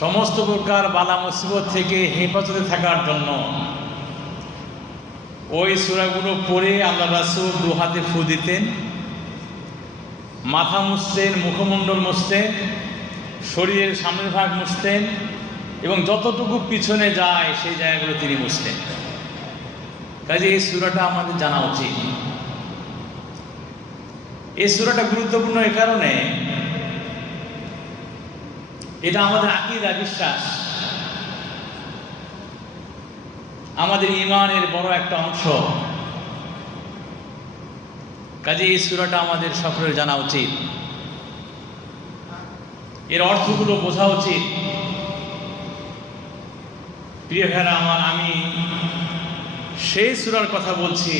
সমস্ত প্রকার বালা মুসিবত থেকে হেফাজতে থাকার জন্য ওই সূরাগুলো পড়ে আল্লাহ রাসূল দু হাতে ফু দিতেন, মাথা মুছতেন, মুখমণ্ডল মুছতেন, শরীরের সামনের ভাগ মুছতেন এবং যতটুকু পিছনে যায় সেই জায়গাগুলো তিনি মুছতেন। কাজে এই সূরাটা আমাদের জানা উচিত। এই সূরাটা গুরুত্বপূর্ণ এই কারণে, এটা আমাদের আকীদা, বিশ্বাস, আমাদের ঈমানের বড় একটা অংশ। কাজে এই সূরাটা আমাদের সকলের জানা উচিত, এর অর্থগুলো বোঝা উচিত। প্রিয় ভাইরা আমার, আমি সেই সূরার কথা বলছি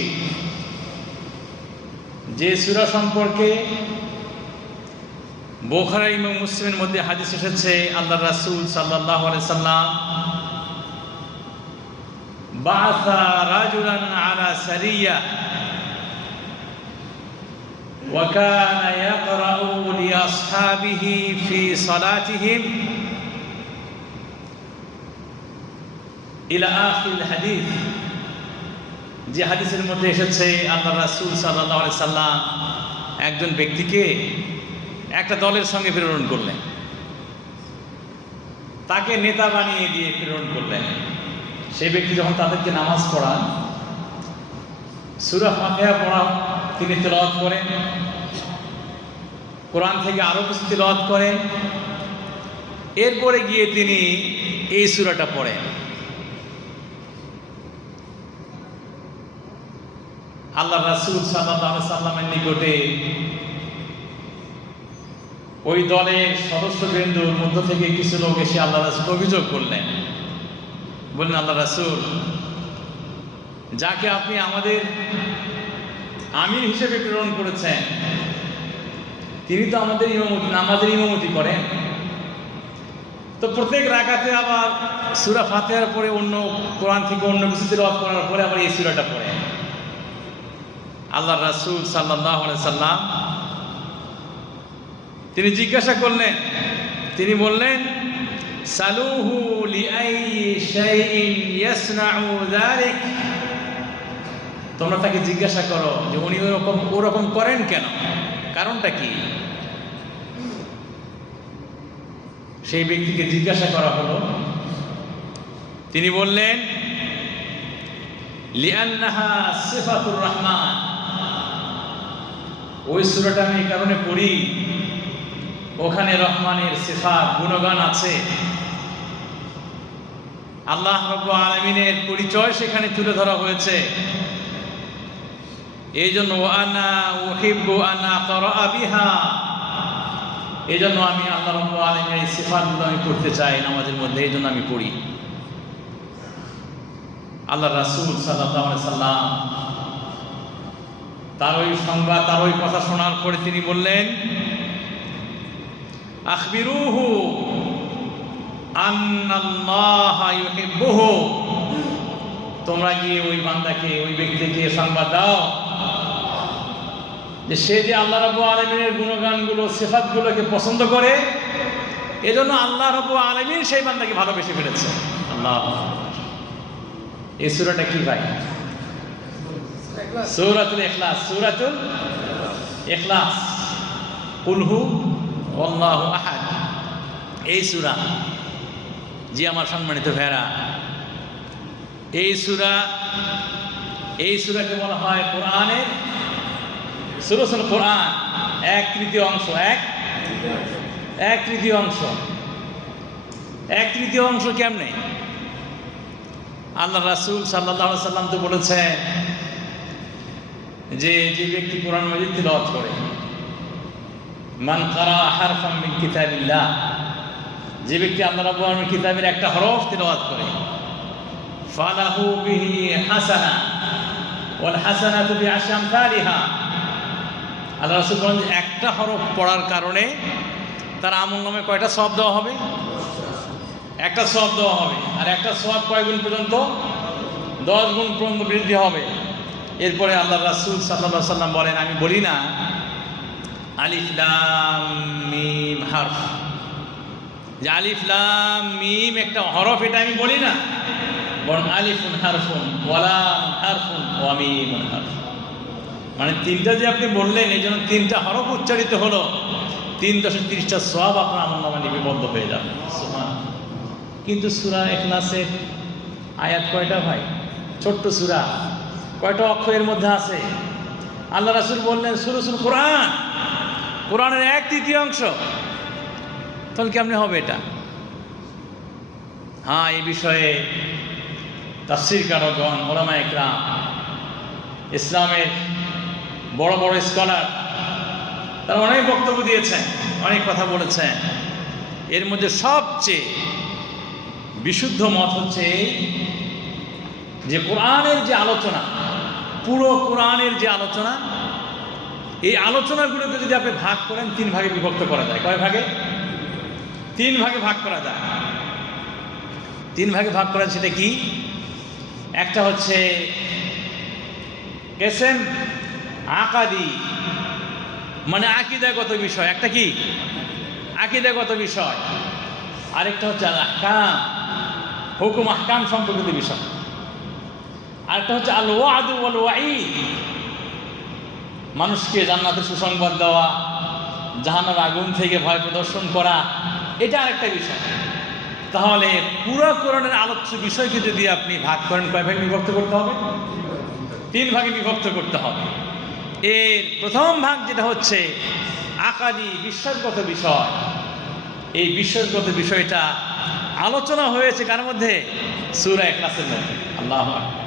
যে সূরা সম্পর্কে বুখারী এবং মুসলিমের মধ্যে হাদিস এসেছে, আল্লাহ রাসূল সাল্লাল্লাহু আলাইহি সাল্লাম বাআসা রাজুলান আলা সারিয়া ওয়া কানা ইয়াকরাউ লিআসহাবিহি ফি সালাতিহিম ইলা আখির হাদিস। যে হাদিসের মধ্যে এসেছে আল্লাহ রাসূল সাল্লাল্লাহু আলাইহি সাল্লাম একজন ব্যক্তিকে একটা দলের সঙ্গে প্রেরণ করলেন, তাকে নেতা বানিয়ে দিয়ে প্রেরণ করলেন। সেই ব্যক্তি যখন তাদেরকে নামাজ পড়ান, সূরা ফাতিহা পড়া তিনি তেলাওয়াত করেন, কোরআন থেকে আরো কিছু তেলাওয়াত করেন, এরপরে গিয়ে তিনি এই সূরাটা পড়েন। আল্লাহ রাসূল সাল্লাল্লাহু আলাইহি সাল্লামের নিকটে ওই দলের সদস্যবৃন্দর মধ্য থেকে কিছু লোক এসে আল্লাহ রাসূল অভিযোগ করলেন, বললেন, আল্লাহ রাসূল, যাকে আপনি আমাদের আমির হিসেবে প্রেরণ করেছেন তিনি তো আমাদের নামাজের ইমামতি করেন, তো প্রত্যেক রাকাতে আবার সূরা ফাতিহার পরে অন্য কোরআন থেকে অন্য কিছু তেলাওয়াত করার পরে আবার এই সূরাটা পড়েন। আল্লাহ রাসূল সাল্লাল্লাহু আলাইহি সাল্লাম তিনি জিজ্ঞাসা করলেন, তিনি বললেন, সালুহু লিআইয়ি শাইইন ইয়াসনাউ যালিক। তোমরা তাকে জিজ্ঞাসা করো যে উনি ওরকম করেন কেন, কারণটা কি? সেই ব্যক্তিকে জিজ্ঞাসা করা হলো, তিনি বললেন, লিআন্নাহা সিফাতুর রহমান। ওই সূরাটা আমি এই কারণে পড়ি, ওখানে রহমানের সিফাত, গুণগান আছে, আল্লাহ রাব্বুল আলামিনের পরিচয় সেখানে তুলে ধরা হয়েছে। এই জন্য আনা উহিব্বু আন আকরা বিহা, এই জন্য আমি আল্লাহ রাব্বুল আলামিনের এই সিফাতগুলো আমি পড়তে চাই নামাজের মধ্যে, এই জন্য আমি পড়ি। আল্লাহ রাসূল সাল্লাল্লাহু আলাইহি সাল্লাম তার ওই সংবাদ, তার ওই কথা শোনার পরে তিনি বললেন, আখবিরুহু আন্নাল্লাহা ইউহিব্বুহু। তোমরা গিয়ে ওই বান্দাকে, ওই ব্যক্তিকে সংবাদ দাও যে সে যে আল্লাহ রাব্বুল আলামিনের গুণগানগুলো, সিফাতগুলোকে পছন্দ করে, এজন্য আল্লাহ রাব্বুল আলামিন সেই বান্দাকে ভালোবেসে ফেলেছে। আল্লাহ, এই সূরাটা কি ভাই? সূরাতুল ইখলাস। সূরাতুল ইখলাস, কুল হু আল্লাহু আহাদ, এই সূরা। জি আমার সম্মানিত ভাইরা, এই সূরাকে বলা হয় কোরআনের সূরাতুল কোরআন, এক তৃতীয় অংশ। এক তৃতীয় অংশ কেমনে? আল্লাহ রাসূল সাল্লাল্লাহু আলাইহি সাল্লাম তো বলেছেন যে ব্যক্তি কোরআন মাজিদ তিলাওয়াত করে, মান কারা হারফাম মিন কিতাবিল্লাহ, যে ব্যক্তি আল্লাহ রাব্বুল আলামিনের কিতাবের একটা হরফ তিলাওয়াত করে, ফালাহু বিহি হাসানা ওয়াল হাসানাতু বিআশরি আমসালিহা। আল্লাহ রাসূল বলেন যে একটা হরফ পড়ার কারণে তার আমলনামে কয়টা সওয়াব দেওয়া হবে? একটা সওয়াব দেওয়া হবে। আর একটা সওয়াব কয় গুণ পর্যন্ত? 10 গুণ পর্যন্ত বৃদ্ধি হবে। এরপরে আল্লাহ রাসূল সাল্লাল্লাহু আলাইহি সাল্লাম বলেন, আমি বলি না আলিফ লাম মিম হারফ, যে আলিফ লাম মিম একটা হরফ, এটা আমি বলি না, বরং আলিফুন হারফুন ওয়া লাম হারফুন ওয়া মিমুন হারফুন। মানে তিনটা যে আপনি বললেন, এই জন্য তিনটা হরফ উচ্চারিত হলো, 3.30টা সওয়াব আপনার আমলনামায় লিপিবদ্ধ হয়ে যাবে। সুবহানাল্লাহ। কিন্তু সূরা ইখলাসের আয়াত কয়টা ভাই? ছোট্ট সূরা, কয়টা অক্ষরের মধ্যে আছে? আল্লাহ রাসূল বললেন সুলুসুল কোরআন, কোরআনের 1/3 তাহলে কেমনে হবে এটা? হ্যাঁ, এই বিষয়ে তাফসীরকারগণ, উলামায়ে কেরাম, ইসলামের বড় বড় স্কলার, তারা অনেক বক্তব্য দিয়েছেন, অনেক কথা বলেছেন। এর মধ্যে সবচেয়ে বিশুদ্ধ মত হচ্ছে যে কোরআনের যে আলোচনা, পুরো কোরআনের যে আলোচনা, এই আলোচনাগুলোকে যদি আপনি ভাগ করেন 3 ভাগে বিভক্ত করা যায়। কয় ভাগে? 3 ভাগে ভাগ করা যায়। 3 ভাগে ভাগ করা, সেটা কি? একটা হচ্ছে কেসেম আকাদি, মানে আকীদাগত বিষয়, একটা কি আকীদাগত বিষয়। আরেকটা হচ্ছে আল আহকাম, হুকুম আহকাম সম্পর্কিত বিষয়। আরেকটা হচ্ছে আল ওয়াদ ওয়াল ওয়াঈদ, মানুষকে জান্নাতের সুসংবাদ দেওয়া, জাহান্নামের আগুন থেকে ভয় প্রদর্শন করা, এটা আরেকটা বিষয়। তাহলে পুরো কোরআনের আলোচ্য বিষয়কে যদি আপনি ভাগ করেন, কয় ভাগে বিভক্ত করতে হবে? 3 ভাগে বিভক্ত করতে হবে। এর প্রথম ভাগ যেটা হচ্ছে আকাদি, বিশ্বাসগত বিষয়। এই বিশ্বাসগত বিষয়টা আলোচনা হয়েছে কার মধ্যে? সূরা ইখলাসের মধ্যে। আল্লাহু আকবার।